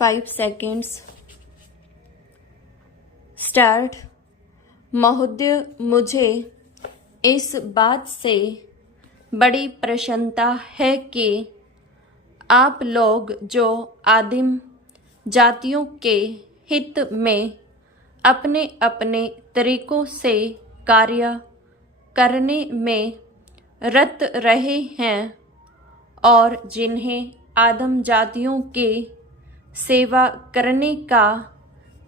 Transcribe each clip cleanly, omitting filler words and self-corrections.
5 seconds. Start. महोदय, मुझे इस बात से बड़ी प्रसन्नता है कि आप लोग जो आदिम जातियों के हित में अपने अपने तरीकों से कार्य करने में रत रहे हैं और जिन्हें आदिम जातियों के सेवा करने का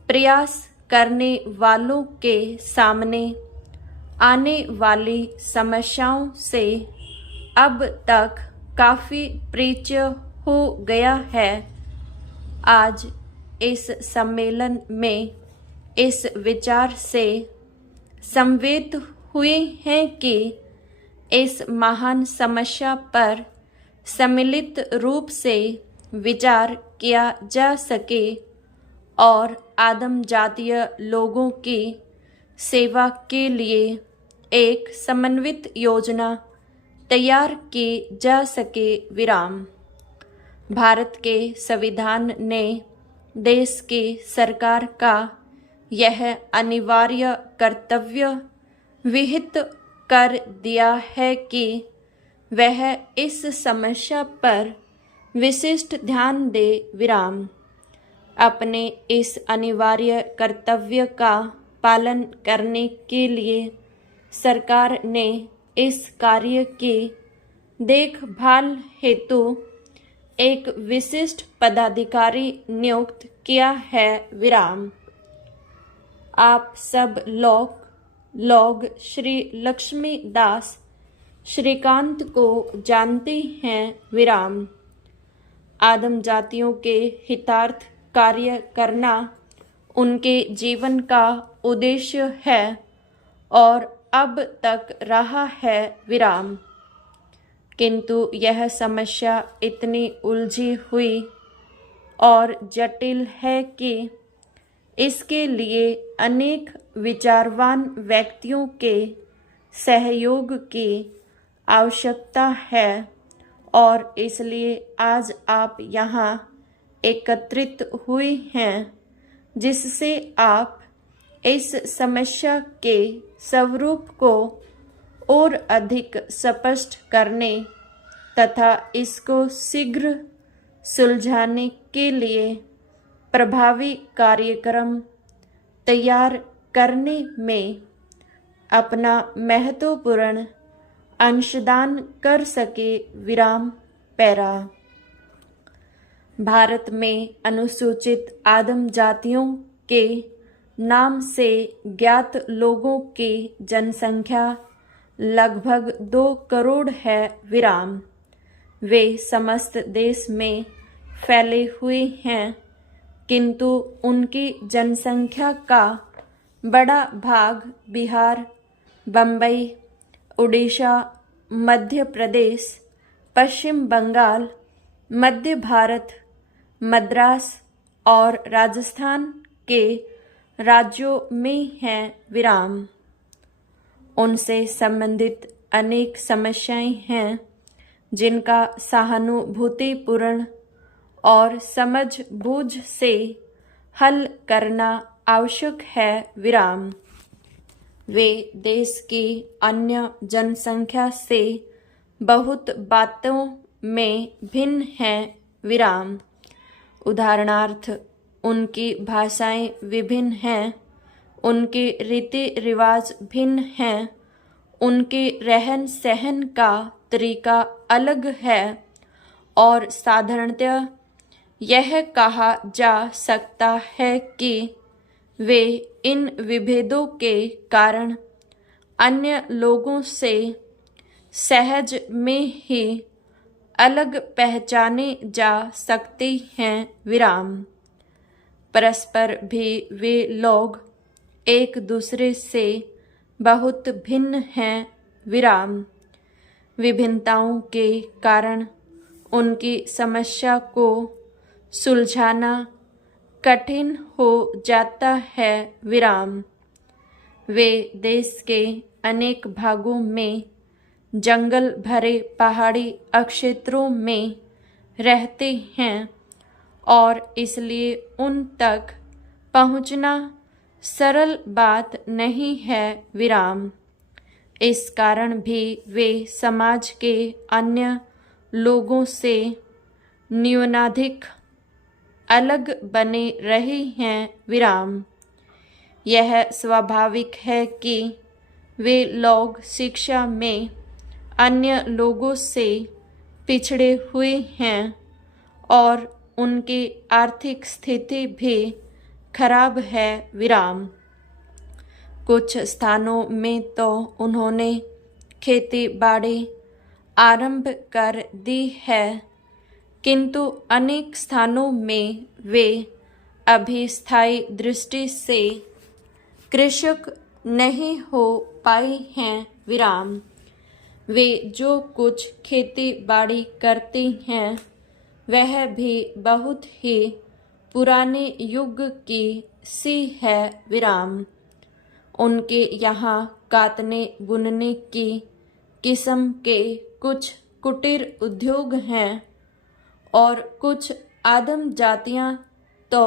प्रयास करने वालों के सामने आने वाली समस्याओं से अब तक काफ़ी परिचय हो गया है। आज इस सम्मेलन में इस विचार से संवेद हुए हैं कि इस महान समस्या पर सम्मिलित रूप से विचार किया जा सके और आदिम जातीय लोगों की सेवा के लिए एक समन्वित योजना तैयार की जा सके। विराम। भारत के संविधान ने देश की सरकार का यह अनिवार्य कर्तव्य विहित कर दिया है कि वह इस समस्या पर विशिष्ट ध्यान दे। विराम। अपने इस अनिवार्य कर्तव्य का पालन करने के लिए सरकार ने इस कार्य की देखभाल हेतु एक विशिष्ट पदाधिकारी नियुक्त किया है। विराम। आप सब लोग श्री लक्ष्मी दास श्रीकांत को जानते हैं। विराम। आदिम जातियों के हितार्थ कार्य करना उनके जीवन का उद्देश्य है और अब तक रहा है। विराम। किंतु यह समस्या इतनी उलझी हुई और जटिल है कि इसके लिए अनेक विचारवान व्यक्तियों के सहयोग की आवश्यकता है और इसलिए आज आप यहाँ एकत्रित हुए हैं जिससे आप इस समस्या के स्वरूप को और अधिक स्पष्ट करने तथा इसको शीघ्र सुलझाने के लिए प्रभावी कार्यक्रम तैयार करने में अपना महत्वपूर्ण अंशदान कर सके। विराम। पैरा। भारत में अनुसूचित आदिम जातियों के नाम से ज्ञात लोगों की जनसंख्या लगभग 2 करोड़ है। विराम। वे समस्त देश में फैले हुए हैं किंतु उनकी जनसंख्या का बड़ा भाग बिहार, बम्बई, उड़ीसा, मध्य प्रदेश, पश्चिम बंगाल, मध्य भारत, मद्रास और राजस्थान के राज्यों में हैं। विराम। उनसे संबंधित अनेक समस्याएं हैं जिनका सहानुभूतिपूर्ण और समझबूझ से हल करना आवश्यक है। विराम। वे देश की अन्य जनसंख्या से बहुत बातों में भिन्न हैं। विराम। उदाहरणार्थ, उनकी भाषाएं विभिन्न हैं, उनके रीति रिवाज भिन्न हैं, उनके रहन सहन का तरीका अलग है और साधारणतः यह कहा जा सकता है कि वे इन विभेदों के कारण अन्य लोगों से सहज में ही अलग पहचाने जा सकते हैं। विराम। परस्पर भी वे लोग एक दूसरे से बहुत भिन्न हैं। विराम। विभिन्नताओं के कारण उनकी समस्या को सुलझाना कठिन हो जाता है। विराम। वे देश के अनेक भागों में जंगल भरे पहाड़ी क्षेत्रों में रहते हैं और इसलिए उन तक पहुँचना सरल बात नहीं है विराम। इस कारण भी वे समाज के अन्य लोगों से न्यूनाधिक अलग बने रहे हैं विराम। यह स्वाभाविक है कि वे लोग शिक्षा में अन्य लोगों से पिछड़े हुए हैं और उनकी आर्थिक स्थिति भी खराब है विराम। कुछ स्थानों में तो उन्होंने खेती बाड़ी आरंभ कर दी है, किंतु अनेक स्थानों में वे अभी स्थायी दृष्टि से कृषक नहीं हो पाए हैं विराम। वे जो कुछ खेती बाड़ी करते हैं वह भी बहुत ही पुराने युग की सी है विराम। उनके यहाँ काटने बुनने की किस्म के कुछ कुटीर उद्योग हैं और कुछ आदम जातियाँ तो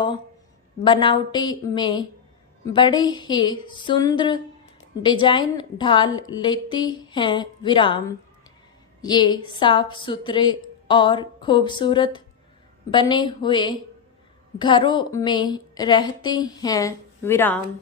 बनावटी में बड़े ही सुंदर डिजाइन ढाल लेती हैं विराम। ये साफ सुथरे और खूबसूरत बने हुए घरों में रहते हैं विराम।